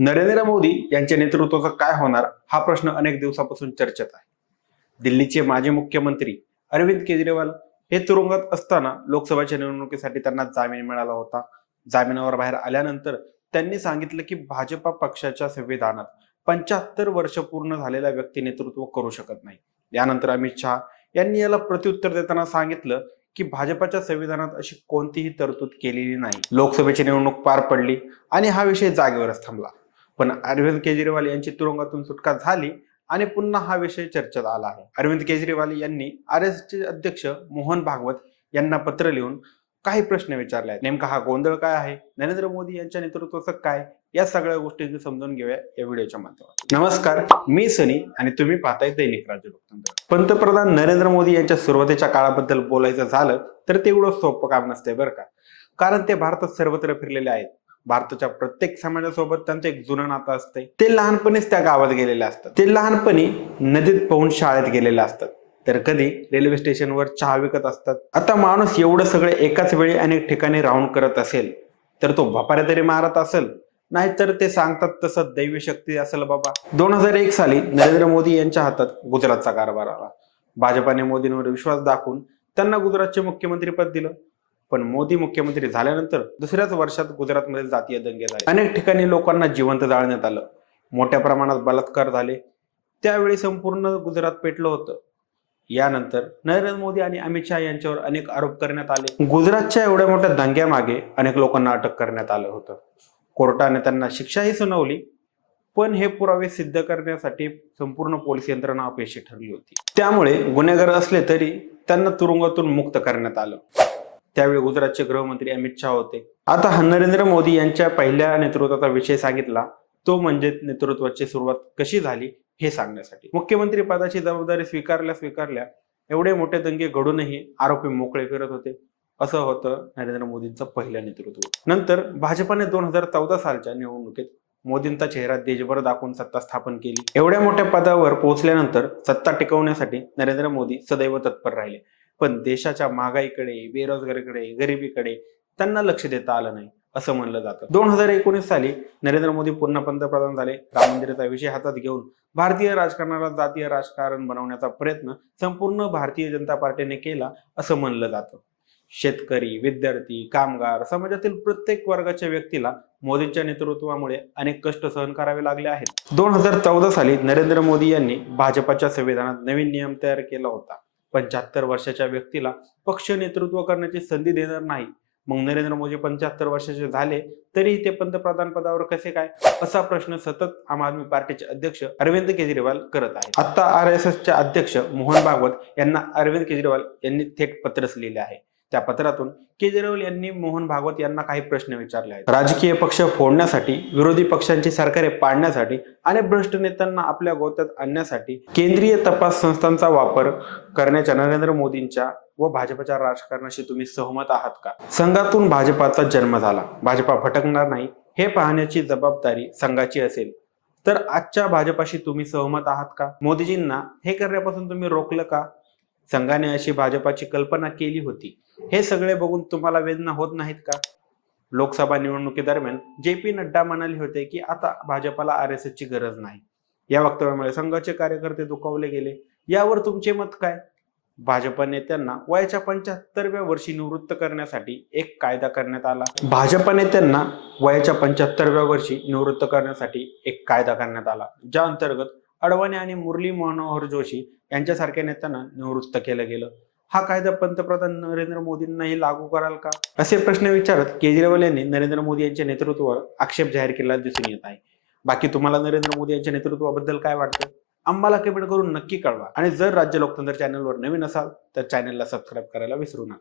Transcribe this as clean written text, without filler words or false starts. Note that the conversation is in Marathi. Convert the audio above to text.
नरेंद्र मोदी यांच्या नेतृत्वाचं काय होणार हा प्रश्न अनेक दिवसापासून चर्चेत आहे. दिल्लीचे माजी मुख्यमंत्री अरविंद केजरीवाल हे तुरुंगात असताना लोकसभेच्या निवडणुकीसाठी त्यांना जामीन मिळाला होता. जामिनावर बाहेर आल्यानंतर त्यांनी सांगितलं की भाजपा पक्षाच्या संविधानात 75 वर्ष पूर्ण झालेला व्यक्ती नेतृत्व करू शकत नाही. यानंतर अमित शहा यांनी याला प्रत्युत्तर देताना सांगितलं की भाजपाच्या संविधानात अशी कोणतीही तरतूद केलेली नाही. लोकसभेची निवडणूक पार पडली आणि हा विषय जागेवरच थांबला. पण अरविंद केजरीवाल यांची तुरुंगातून सुटका झाली आणि पुन्हा हा विषय चर्चेत आला आहे. अरविंद केजरीवाल यांनी आरएसएसचे अध्यक्ष मोहन भागवत यांना पत्र लिहून काही प्रश्न विचारले आहेत. नेमका हा गोंधळ काय आहे, नरेंद्र मोदी यांच्या नेतृत्वाचं काय, या सगळ्या गोष्टींची समजून घेऊया या व्हिडिओच्या माध्यमातून. नमस्कार, मी सनी आणि तुम्ही पाहताय दैनिक राज्य लोकतंत्र. पंतप्रधान नरेंद्र मोदी यांच्या सुरुवातीच्या काळाबद्दल बोलायचं झालं तर ते एवढं सोपं काम नसतंय बरं का. कारण ते भारतात सर्वत्र फिरलेले आहेत. भारताच्या प्रत्येक समाजासोबत त्यांचं एक जुनं नातं असतंय. ते लहानपणीच त्या गावात गेलेले असतात. ते लहानपणी नदीत पोहून शाळेत गेलेले असतात, तर कधी रेल्वे स्टेशनवर चहा विकत असतात. आता माणूस एवढं सगळं एकाच वेळी अनेक ठिकाणी राहून करत असेल तर तो भपाऱ्या तरी मारत असेल, नाहीतर ते सांगतात तसं दैवी शक्ती असेल बाबा. 2001 साली नरेंद्र मोदी यांच्या हातात गुजरातचा कारभार आला. भाजपाने मोदींवर विश्वास दाखवून त्यांना गुजरातचे मुख्यमंत्री पद दिलं. पण मोदी मुख्यमंत्री झाल्यानंतर दुसऱ्याच वर्षात गुजरातमध्ये जातीय दंगे झाले. अनेक ठिकाणी लोकांना जिवंत जाळण्यात आलं. मोठ्या प्रमाणात बलात्कार झाले. त्यावेळी संपूर्ण गुजरात पेटलं होतं. यानंतर नरेंद्र मोदी आणि अमित शहा यांच्यावर अनेक आरोप करण्यात आले. गुजरातच्या एवढ्या मोठ्या दंग्यामागे अनेक लोकांना अटक करण्यात आलं होतं. कोर्टाने त्यांना शिक्षाही सुनावली, पण हे पुरावे सिद्ध करण्यासाठी संपूर्ण पोलीस यंत्रणा अपयशी ठरली होती. त्यामुळे गुन्हेगार असले तरी त्यांना तुरुंगातून मुक्त करण्यात आलं. त्यावेळी गुजरातचे गृहमंत्री अमित शहा होते. आता हा नरेंद्र मोदी यांच्या पहिल्या नेतृत्वाचा विषय सांगितला, तो म्हणजे नेतृत्वाची सुरुवात कशी झाली हे सांगण्यासाठी. मुख्यमंत्री पदाची जबाबदारी स्वीकारल्या एवढे मोठे दंगे घडूनही आरोपी मोकळे फिरत होते. असं होतं नरेंद्र मोदींचं पहिलं नेतृत्व. नंतर भाजपाने 2014 सालच्या निवडणुकीत मोदींचा चेहरा देशभर दाखवून सत्ता स्थापन केली. एवढ्या मोठ्या पदावर पोहोचल्यानंतर सत्ता टिकवण्यासाठी नरेंद्र मोदी सदैव तत्पर राहिले. पण देशाच्या महागाईकडे, बेरोजगारीकडे, गरिबीकडे त्यांना लक्ष देता आलं नाही असं म्हणलं जातं. 2019 साली नरेंद्र मोदी पुन्हा पंतप्रधान झाले. राम मंदिराचा विषय हातात घेऊन भारतीय राजकारणाला जातीय राजकारण बनवण्याचा प्रयत्न संपूर्ण भारतीय जनता पार्टीने केला असं म्हणलं जातं. शेतकरी, विद्यार्थी, कामगार, समाजातील प्रत्येक वर्गाच्या व्यक्तीला मोदींच्या नेतृत्वामुळे अनेक कष्ट सहन करावे लागले आहेत. 2014 साली नरेंद्र मोदी यांनी भाजपाच्या संविधानात नवीन नियम तयार केला होता. 75 वर्षाच्या व्यक्तीला पक्ष नेतृत्व करण्याची संधी देणार नाही. मग नरेंद्र मोदी 75 वर्षाचे झाले तरीही ते पंतप्रधान पदावर कसे काय, असा प्रश्न सतत आम आदमी पार्टीचे अध्यक्ष अरविंद केजरीवाल करत आहेत. आता आरएसएसचे अध्यक्ष मोहन भागवत यांना अरविंद केजरीवाल यांनी थेट पत्रच लिहिले आहे. त्या पत्रातून केजरीवाल यांनी मोहन भागवत यांना काही प्रश्न विचारले आहेत. राजकीय पक्ष फोडण्यासाठी, विरोधी पक्षांची सरकारे पाडण्यासाठी आणि भ्रष्ट नेत्यांना आपल्या गोत्यात आणण्यासाठी केंद्रीय तपास संस्थांचा वापर करण्याच्या नरेंद्र मोदींच्या व भाजपच्या राजकारणाशी तुम्ही सहमत आहात का? संघातून भाजपाचा जन्म झाला. भाजपा भटकणार नाही हे पाहण्याची जबाबदारी संघाची असेल तर आजच्या भाजपाशी तुम्ही सहमत आहात का? मोदीजींना हे करण्यापासून तुम्ही रोखलं का? संघाने अशी भाजपाची कल्पना केली होती. हे सगळे बघून तुम्हाला वेदना होत नाहीत का? लोकसभा निवडणुकीदरम्यान जे.पी. नड्डा म्हणाले होते की आता भाजपाला आरएसएसची गरज नाही. या वक्तव्यामुळे संघाचे कार्यकर्ते दुखावले गेले. यावर तुमचे मत काय? भाजप नेत्यांना वयाच्या 75व्या वर्षी निवृत्त करण्यासाठी एक कायदा करण्यात आला. भाजप नेत्यांना वयाच्या 75व्या वर्षी निवृत्त करण्यासाठी एक कायदा करण्यात आला, ज्या अंतर्गत अडवाणी आणि मुरली मनोहर जोशी यांच्यासारख्या नेत्यांना निवृत्त केलं गेलं. हा कायदा पंतप्रधान नरेंद्र मोदींनाही लागू कराल का, असे प्रश्न विचारत केजरीवाल यांनी नरेंद्र मोदी यांच्या नेतृत्वावर आक्षेप जाहीर केला दिसून येत आहे. बाकी तुम्हाला नरेंद्र मोदी यांच्या नेतृत्वाबद्दल काय वाटतं? आम्हाला कमेंट करून नक्की कळवा. आणि जर राज्य लोकतंत्र चॅनलवर नवीन असाल तर चॅनलला सबस्क्राईब करायला विसरू नका.